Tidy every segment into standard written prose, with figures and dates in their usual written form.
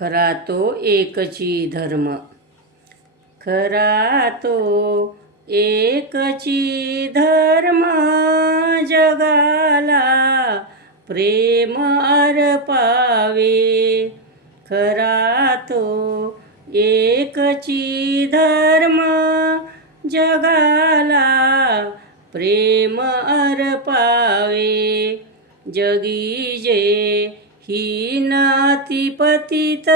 खरा तो एकची धर्म, खरा तो एकची धर्म, जगाला प्रेम अर्पावे. खरा तो एकची धर्म, जगाला प्रेम अर्पावे. जगी जे हीन अतिपतित,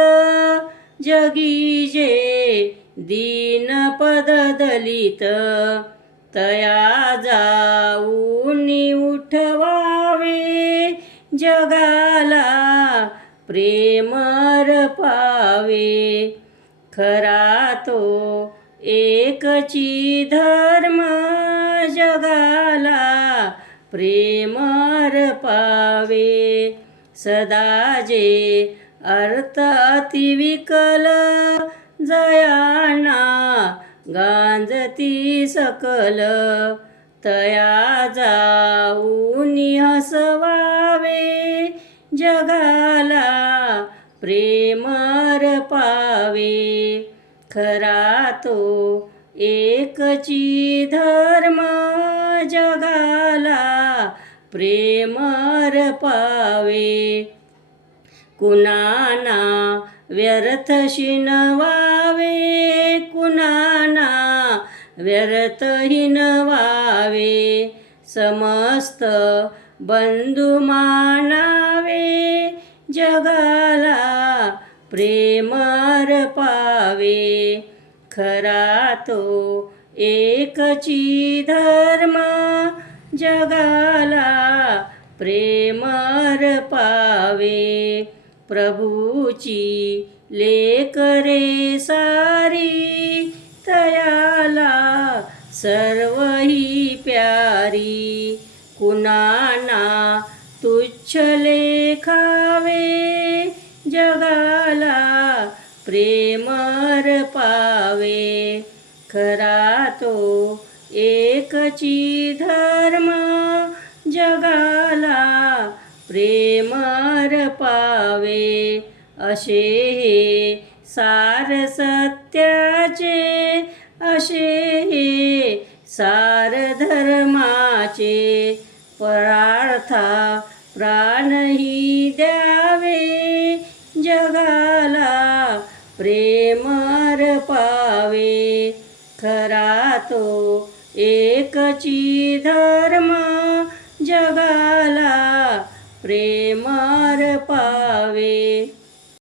जगी जे दीन पद दलित, तया जाऊनी उठवावे. जगाला प्रेम अर्पावे. खरा तो एकची धर्म, जगाला प्रेम अर्पावे. सदा जे अर्थ अतिविकल, जयाना गांजती सकल, तया जाऊनी हसवावे. जगाला प्रेम अर्पावे. खरा तो एकची धर्म, जगाला प्रेम अर्पावे. कुणाना व्यर्थ शिनवावे, कुणाना व्यर्थ हिनवावे. समस्त बंधू मानावे. जगाला प्रेम अर्पावे. खरा तो एकची धर्म, जगाला प्रेम अर्पावे. प्रभूची लेकरे सारी, तयाला सर्व ही प्यारी. कुणाना तुच्छ लेखावे. जगाला प्रेम अर्पावे. खरा तो एकची धर्म, जगाला प्रेम अर्पावे. असे हे सार सत्याचे, असे हे सार धर्माचे. परार्था प्राणही द्यावे. जगाला प्रेम अर्पावे. खरा तो एकची धर्म, जगाला प्रेम अर्पावे.